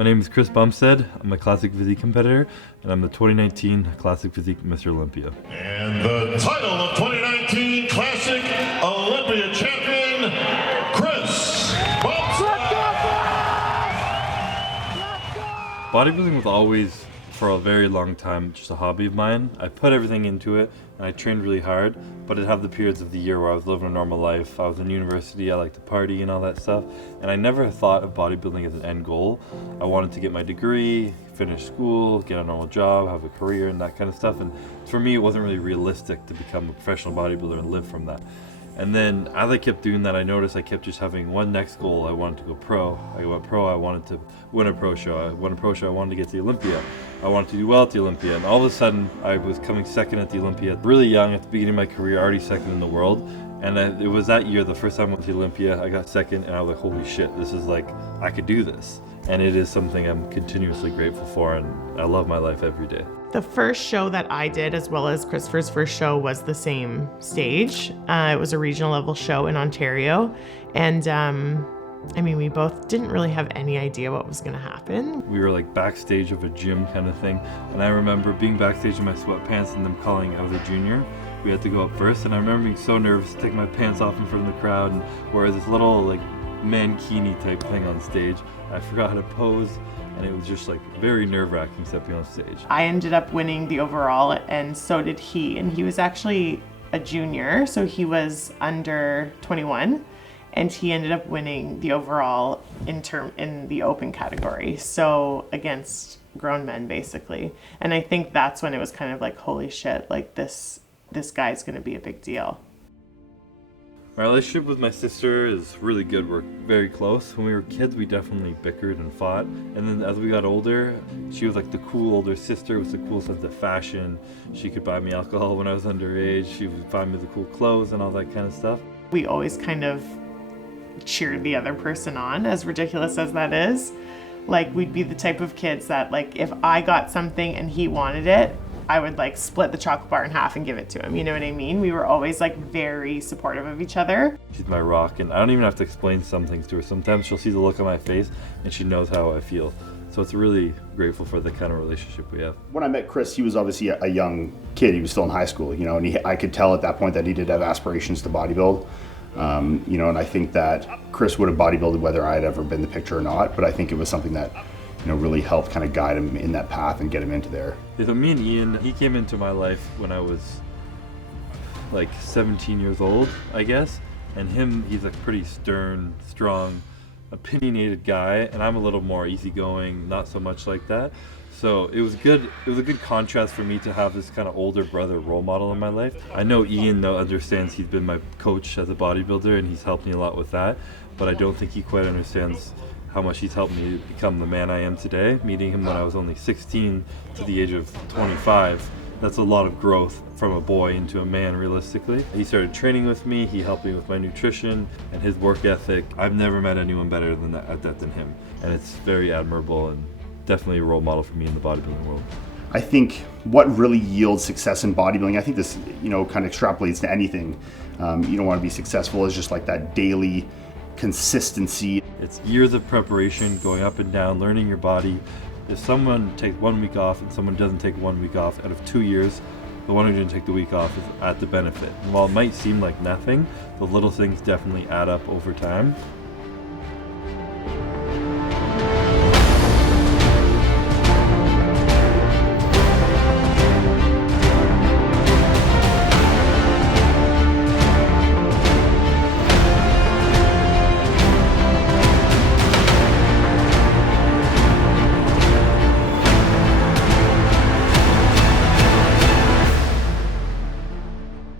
My name is Chris Bumstead. I'm a Classic Physique competitor, and I'm the 2019 Classic Physique Mr. Olympia. And the title of 2019 Classic Olympia champion, Chris Bumstead. Bodybuilding was always, for a very long time, just a hobby of mine. I put everything into it, and I trained really hard, but I'd have the periods of the year where I was living a normal life. I was in university, I liked to party and all that stuff, and I never thought of bodybuilding as an end goal. I wanted to get my degree, finish school, get a normal job, have a career, and that kind of stuff, and for me, it wasn't really realistic to become a professional bodybuilder and live from that. And then as I kept doing that, I noticed I kept just having one next goal. I wanted to go pro. I went pro, I wanted to win a pro show. I won a pro show, I wanted to get to the Olympia. I wanted to do well at the Olympia. And all of a sudden, I was coming second at the Olympia. Really young, at the beginning of my career, already second in the world. And it was that year, the first time I went to the Olympia, I got second, and I was like, holy shit, this is like, I could do this. And it is something I'm continuously grateful for, and I love my life every day. The first show that I did, as well as Christopher's first show, was the same stage. It was a regional level show in Ontario. And we both didn't really have any idea what was going to happen. We were like backstage of a gym kind of thing. And I remember being backstage in my sweatpants and them calling I was a junior. We had to go up first. And I remember being so nervous to take my pants off in front of the crowd and wear this little like mankini type thing on stage. I forgot how to pose. And it was just like very nerve-wracking stepping on stage. I ended up winning the overall, and so did he. And he was actually a junior, so he was under 21, and he ended up winning the overall in the open category. So against grown men, basically. And I think that's when it was kind of like, holy shit, like this guy's gonna be a big deal. My relationship with my sister is really good. We're very close. When we were kids, we definitely bickered and fought. And then as we got older, she was like the cool older sister with the cool sense of fashion. She could buy me alcohol when I was underage. She would buy me the cool clothes and all that kind of stuff. We always kind of cheered the other person on, as ridiculous as that is. Like, we'd be the type of kids that, like, if I got something and he wanted it, I would like split the chocolate bar in half and give it to him. You know what I mean? We were always like very supportive of each other. She's my rock, and I don't even have to explain some things to her. Sometimes she'll see the look on my face and she knows how I feel. So it's really grateful for the kind of relationship we have. When I met Chris, he was obviously a young kid. He was still in high school, and I could tell at that point that he did have aspirations to bodybuild. And I think that Chris would have bodybuilded whether I had ever been in the picture or not, but I think it was something that really helped kind of guide him in that path and get him into there. So me and Ian, he came into my life when I was like 17 years old, I guess. And he's a pretty stern, strong, opinionated guy, and I'm a little more easygoing, not so much like that. So it was good. It was a good contrast for me to have this kind of older brother role model in my life. I know Ian though understands. He's been my coach as a bodybuilder, and he's helped me a lot with that. But I don't think he quite understands how much he's helped me become the man I am today. Meeting him when I was only 16 to the age of 25, that's a lot of growth from a boy into a man, realistically. He started training with me, he helped me with my nutrition and his work ethic. I've never met anyone better than than him, and it's very admirable and definitely a role model for me in the bodybuilding world. I think what really yields success in bodybuilding, I think this kind of extrapolates to anything. You don't want to be successful is just like that daily consistency. It's years of preparation, going up and down, learning your body. If someone takes 1 week off and someone doesn't take 1 week off, out of 2 years, the one who didn't take the week off is at the benefit. And while it might seem like nothing, the little things definitely add up over time.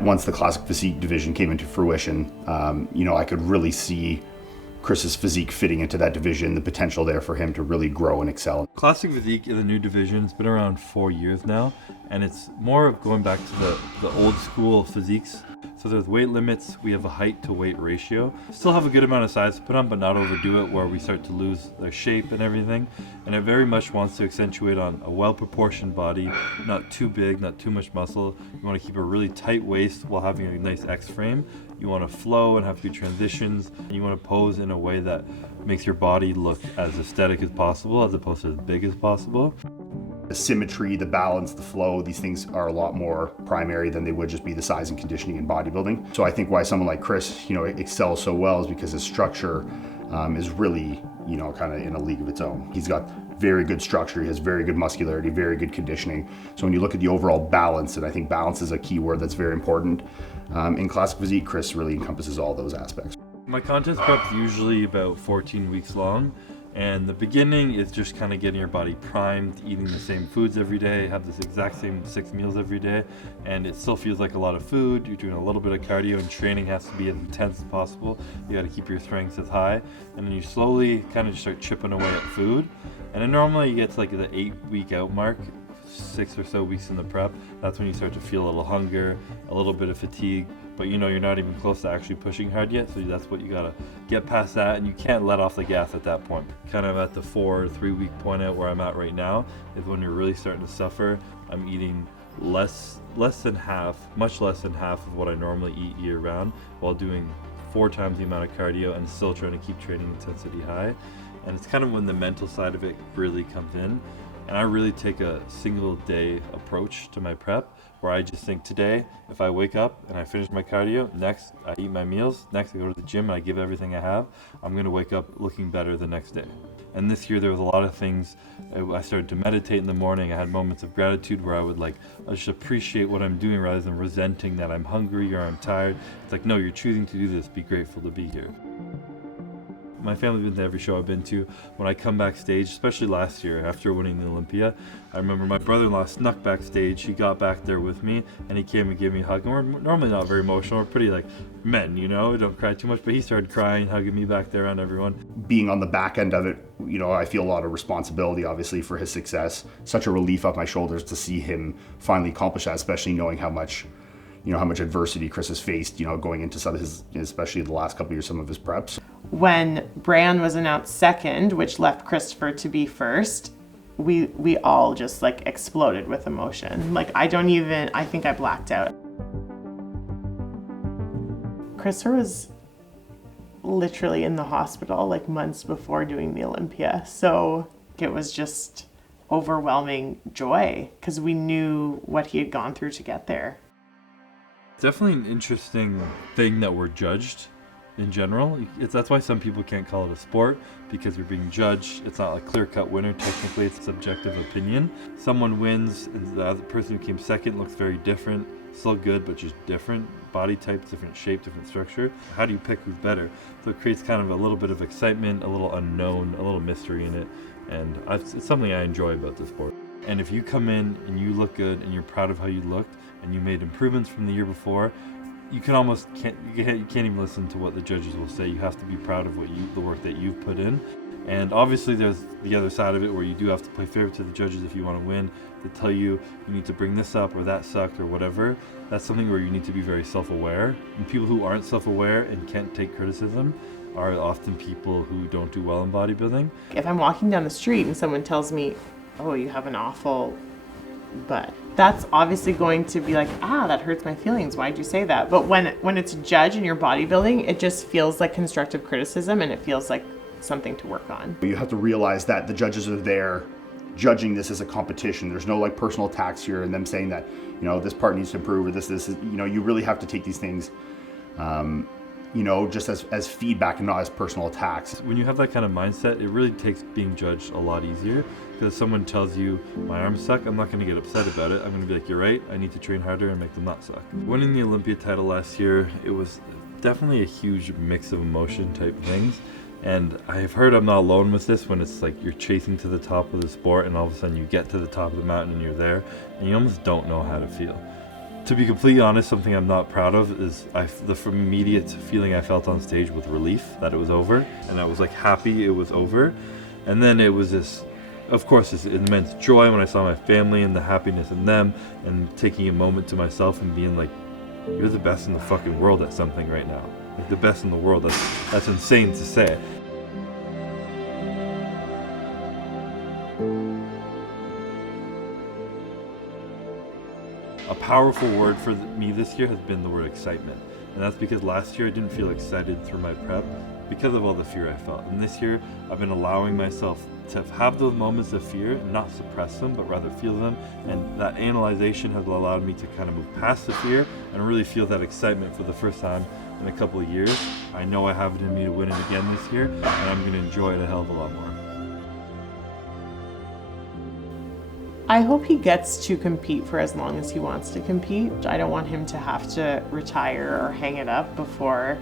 Once the Classic Physique division came into fruition, I could really see Chris's physique fitting into that division, the potential there for him to really grow and excel. Classic Physique is a new division. It's been around 4 years now, and it's more of going back to the old school physiques. So there's weight limits, we have a height to weight ratio. Still have a good amount of size to put on, but not overdo it where we start to lose their shape and everything. And it very much wants to accentuate on a well-proportioned body, not too big, not too much muscle. You want to keep a really tight waist while having a nice X frame, You want to flow and have good transitions. And you want to pose in a way that makes your body look as aesthetic as possible as opposed to as big as possible. The symmetry, the balance, the flow, these things are a lot more primary than they would just be the size and conditioning in bodybuilding. So I think why someone like Chris, excels so well is because his structure is really, kind of in a league of its own. He's got very good structure, he has very good muscularity, very good conditioning. So when you look at the overall balance, and I think balance is a key word that's very important, in classic physique, Chris really encompasses all those aspects. My contest prep's usually about 14 weeks long. And the beginning is just kind of getting your body primed, eating the same foods every day, have this exact same 6 meals every day, and it still feels like a lot of food. You're doing a little bit of cardio, and training has to be as intense as possible. You got to keep your strengths as high, and then you slowly kind of just start chipping away at food. And then normally you get to like the 8-week out mark, 6 or so weeks in the prep. That's when you start to feel a little hunger, a little bit of fatigue, but you're not even close to actually pushing hard yet, so that's what you gotta get past that, and you can't let off the gas at that point. Kind of at the 4 or 3 week point out where I'm at right now is when you're really starting to suffer. I'm eating much less than half of what I normally eat year round, while doing 4 times the amount of cardio and still trying to keep training intensity high. And it's kind of when the mental side of it really comes in. And I really take a single day approach to my prep, where I just think today, if I wake up and I finish my cardio, next I eat my meals, next I go to the gym and I give everything I have, I'm gonna wake up looking better the next day. And this year there was a lot of things. I started to meditate in the morning. I had moments of gratitude where I would I just appreciate what I'm doing rather than resenting that I'm hungry or I'm tired. It's like, no, you're choosing to do this, be grateful to be here. My family's been to every show I've been to. When I come backstage, especially last year after winning the Olympia, I remember my brother-in-law snuck backstage. He got back there with me and he came and gave me a hug. And we're normally not very emotional. We're pretty men, don't cry too much. But he started crying, hugging me back there around everyone. Being on the back end of it, I feel a lot of responsibility, obviously, for his success. Such a relief off my shoulders to see him finally accomplish that, especially knowing how much adversity Chris has faced, going into some of his, especially the last couple of years, some of his preps. When Bran was announced second, which left Christopher to be first, we all just exploded with emotion. I think I blacked out. Christopher was literally in the hospital months before doing the Olympia. So it was just overwhelming joy because we knew what he had gone through to get there. Definitely an interesting thing that we're judged in general. That's why some people can't call it a sport, because you're being judged. It's not a clear-cut winner. Technically, it's a subjective opinion. Someone wins, and the other person who came second looks very different. Still good, but just different. Body type, different shape, different structure. How do you pick who's better? So it creates kind of a little bit of excitement, a little unknown, a little mystery in it. And it's something I enjoy about the sport. And if you come in and you look good and you're proud of how you looked and you made improvements from the year before, you can't even listen to what the judges will say. You have to be proud of the work that you've put in. And obviously there's the other side of it where you do have to play fair to the judges if you want to win. They tell you need to bring this up or that sucked or whatever. That's something where you need to be very self-aware. And people who aren't self-aware and can't take criticism are often people who don't do well in bodybuilding. If I'm walking down the street and someone tells me, oh, you have an awful butt, that's obviously going to be that hurts my feelings. Why'd you say that? But when it's a judge in your bodybuilding, it just feels like constructive criticism and it feels like something to work on. You have to realize that the judges are there judging this as a competition. There's no personal attacks here and them saying that, this part needs to improve or this is, you really have to take these things, just as feedback and not as personal attacks. When you have that kind of mindset, it really takes being judged a lot easier, because if someone tells you my arms suck, I'm not going to get upset about it. I'm going to be like, you're right, I need to train harder and make them not suck. Winning the Olympia title last year, it was definitely a huge mix of emotion type things. And I've heard I'm not alone with this, when it's you're chasing to the top of the sport and all of a sudden you get to the top of the mountain and you're there and you almost don't know how to feel. To be completely honest, something I'm not proud of is the immediate feeling I felt on stage with relief that it was over, and I was happy it was over. And then it was this immense joy when I saw my family and the happiness in them, and taking a moment to myself and being you're the best in the fucking world at something right now. The best in the world. That's insane to say. A powerful word for me this year has been the word excitement. And that's because last year I didn't feel excited through my prep because of all the fear I felt. And this year I've been allowing myself to have those moments of fear and not suppress them, but rather feel them. And that analyzation has allowed me to kind of move past the fear and really feel that excitement for the first time in a couple of years. I know I have it in me to win it again this year, and I'm going to enjoy it a hell of a lot more. I hope he gets to compete for as long as he wants to compete. I don't want him to have to retire or hang it up before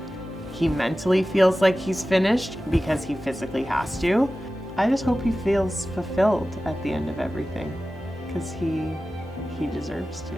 he mentally feels like he's finished because he physically has to. I just hope he feels fulfilled at the end of everything because he deserves to.